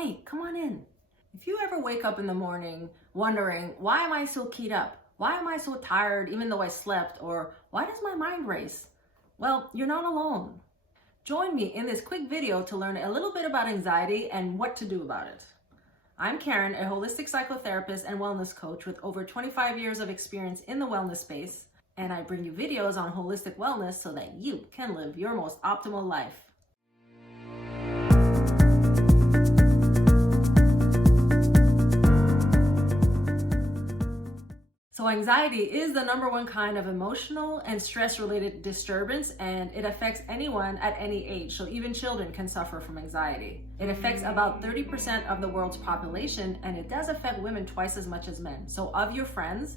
Hey, come on in. If you ever wake up in the morning wondering, why am I so keyed up? Why am I so tired even though I slept? Or why does my mind race? Well, you're not alone. Join me in this quick video to learn a little bit about anxiety and what to do about it. I'm Karen, a holistic psychotherapist and wellness coach with over 25 years of experience in the wellness space, and I bring you videos on holistic wellness so that you can live your most optimal life. So anxiety is the number one kind of emotional and stress-related disturbance, and it affects anyone at any age. So even children can suffer from anxiety. It affects about 30% of the world's population, and it does affect women twice as much as men. So of your friends,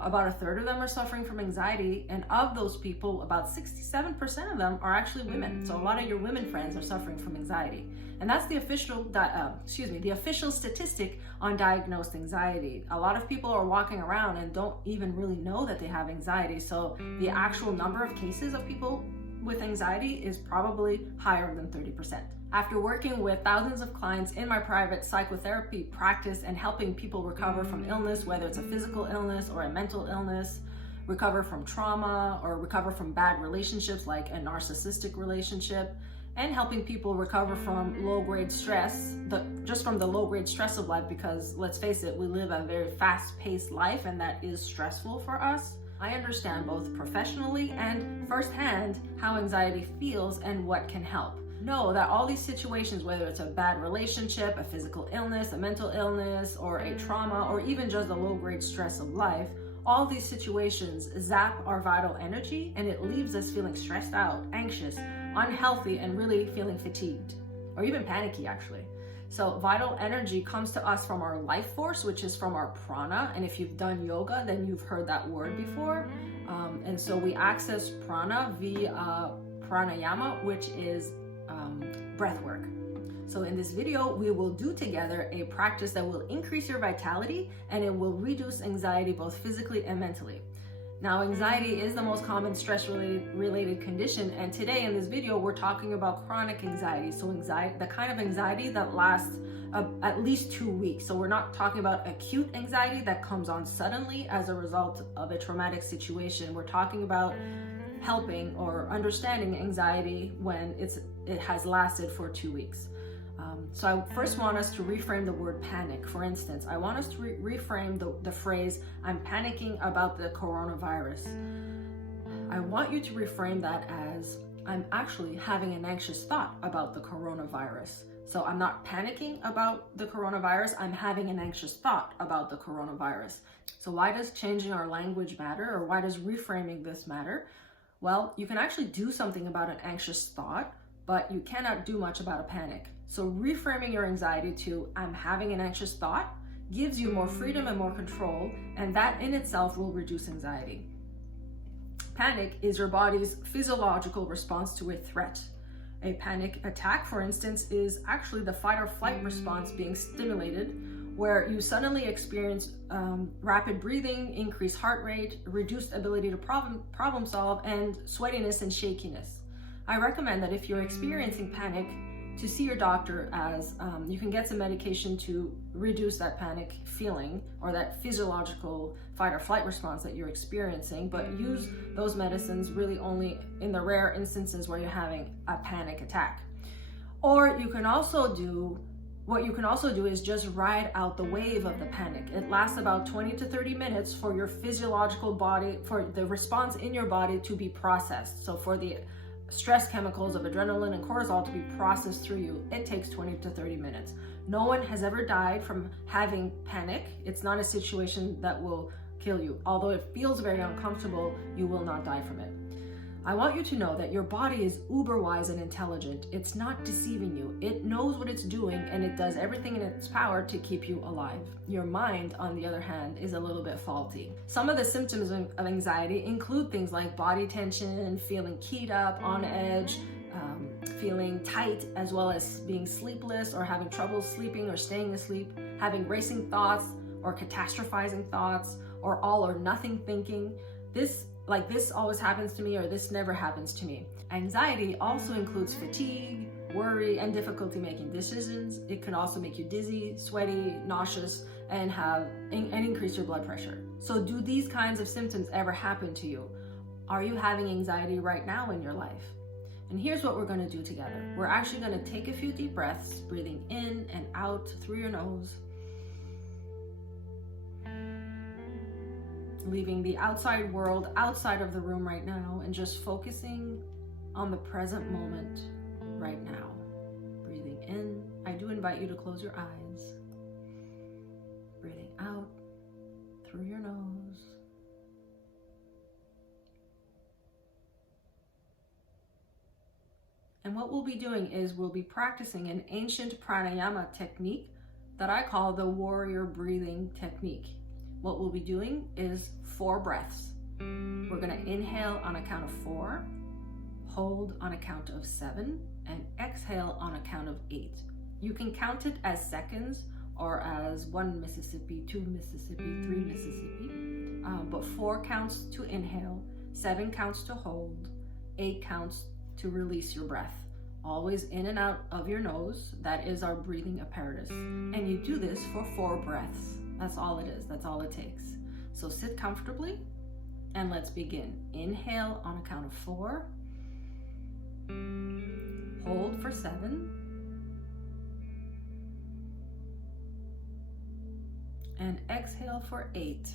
about a third of them are suffering from anxiety, and of those people, about 67% of them are actually women. So a lot of your women friends are suffering from anxiety. And that's the official statistic on diagnosed anxiety. A lot of people are walking around and don't even really know that they have anxiety. So the actual number of cases of people with anxiety is probably higher than 30%. After working with thousands of clients in my private psychotherapy practice and helping people recover from illness, whether it's a physical illness or a mental illness, recover from trauma or recover from bad relationships like a narcissistic relationship, and helping people recover from low-grade stress, just from the low-grade stress of life, because let's face it, we live a very fast-paced life and that is stressful for us. I understand both professionally and firsthand how anxiety feels and what can help. Know that all these situations, whether it's a bad relationship, a physical illness, a mental illness, or a trauma, or even just the low-grade stress of life, all these situations zap our vital energy and it leaves us feeling stressed out, anxious, unhealthy, and really feeling fatigued, or even panicky actually. So vital energy comes to us from our life force, which is from our prana. And if you've done yoga, then you've heard that word before. And so we access prana via pranayama, which is breath work. So in this video, we will do together a practice that will increase your vitality and it will reduce anxiety both physically and mentally. Now, anxiety is the most common stress-related condition, and today in this video, we're talking about chronic anxiety. So the kind of anxiety that lasts at least 2 weeks. So we're not talking about acute anxiety that comes on suddenly as a result of a traumatic situation. We're talking about helping or understanding anxiety when it has lasted for 2 weeks. So I first want us to reframe the word panic. For instance, I want us to reframe the phrase, I'm panicking about the coronavirus. I want you to reframe that as, I'm actually having an anxious thought about the coronavirus. So I'm not panicking about the coronavirus, I'm having an anxious thought about the coronavirus. So why does changing our language matter, or why does reframing this matter? Well, you can actually do something about an anxious thought, but you cannot do much about a panic. So reframing your anxiety to, I'm having an anxious thought, gives you more freedom and more control, and that in itself will reduce anxiety. Panic is your body's physiological response to a threat. A panic attack, for instance, is actually the fight or flight response being stimulated, where you suddenly experience rapid breathing, increased heart rate, reduced ability to problem solve, and sweatiness and shakiness. I recommend that if you're experiencing panic, to see your doctor, as you can get some medication to reduce that panic feeling or that physiological fight or flight response that you're experiencing, but use those medicines really only in the rare instances where you're having a panic attack. Or you can also do, what you can also do is just ride out the wave of the panic. It lasts about 20 to 30 minutes for your physiological body, for the response in your body to be processed. So for the stress chemicals of adrenaline and cortisol to be processed through you, it takes 20 to 30 minutes. No one has ever died from having panic. It's not a situation that will kill you. Although it feels very uncomfortable, you will not die from it. I want you to know that your body is uber wise and intelligent. It's not deceiving you. It knows what it's doing and it does everything in its power to keep you alive. Your mind, on the other hand, is a little bit faulty. Some of the symptoms of anxiety include things like body tension, feeling keyed up, on edge, feeling tight, as well as being sleepless or having trouble sleeping or staying asleep, having racing thoughts or catastrophizing thoughts, or all or nothing thinking. This always happens to me, or this never happens to me. Anxiety also includes fatigue, worry and difficulty making decisions. It can also make you dizzy, sweaty, nauseous, and increase your blood pressure. So do these kinds of symptoms ever happen to you? Are you having anxiety right now in your life? And here's what we're going to do together. We're actually going to take a few deep breaths, breathing in and out through your nose, leaving the outside world outside of the room right now and just focusing on the present moment right now. Breathing in, I do invite you to close your eyes. Breathing out through your nose. And what we'll be doing is we'll be practicing an ancient pranayama technique that I call the warrior breathing technique. What we'll be doing is 4 breaths. We're going to inhale on a count of 4, hold on a count of 7, and exhale on a count of 8. You can count it as seconds or as 1 Mississippi, 2 Mississippi, 3 Mississippi. But 4 counts to inhale, 7 counts to hold, 8 counts to release your breath. Always in and out of your nose. That is our breathing apparatus. And you do this for 4 breaths. That's all it is. That's all it takes. So sit comfortably and let's begin. Inhale on a count of 4. Hold for 7. And exhale for 8.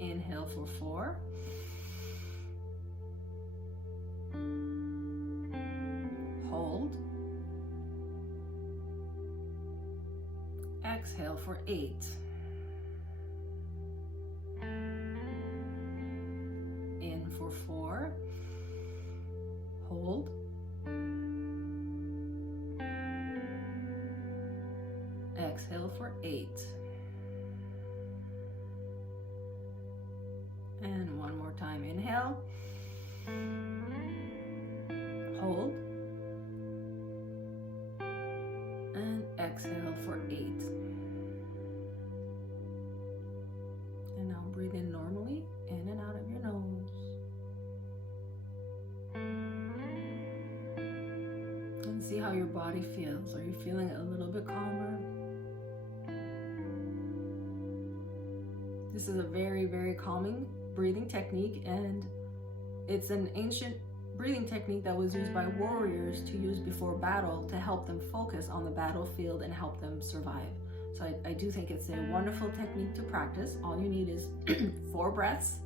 Inhale for 4. Hold. Exhale for 8. In for 4. Hold. Exhale for 8. And one more time. Inhale. Hold. And exhale for 8. And now breathe in normally, in and out of your nose. And see how your body feels. Are you feeling a little bit calmer? This is a very, very calming breathing technique, and it's an ancient breathing technique that was used by warriors to use before battle to help them focus on the battlefield and help them survive. So I do think it's a wonderful technique to practice. All you need is 4 breaths,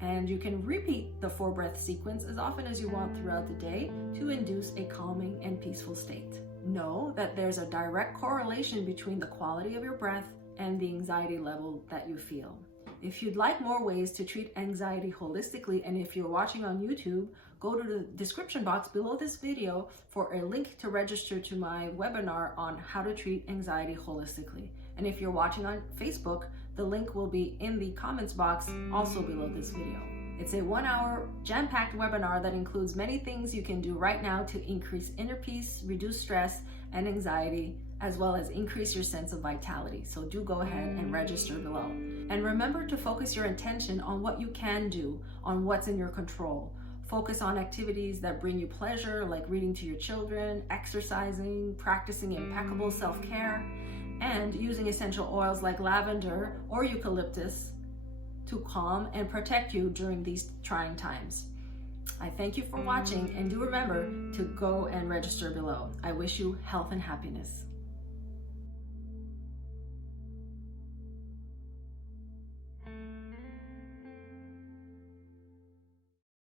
and you can repeat the 4 breath sequence as often as you want throughout the day to induce a calming and peaceful state. Know that there's a direct correlation between the quality of your breath and the anxiety level that you feel. If you'd like more ways to treat anxiety holistically, and if you're watching on YouTube, go to the description box below this video for a link to register to my webinar on how to treat anxiety holistically. And if you're watching on Facebook, the link will be in the comments box also below this video. It's a 1-hour jam-packed webinar that includes many things you can do right now to increase inner peace, reduce stress and anxiety, as well as increase your sense of vitality. So do go ahead and register below. And remember to focus your attention on what you can do, on what's in your control. Focus on activities that bring you pleasure, like reading to your children, exercising, practicing impeccable self-care, and using essential oils like lavender or eucalyptus to calm and protect you during these trying times. I thank you for watching, and do remember to go and register below. I wish you health and happiness.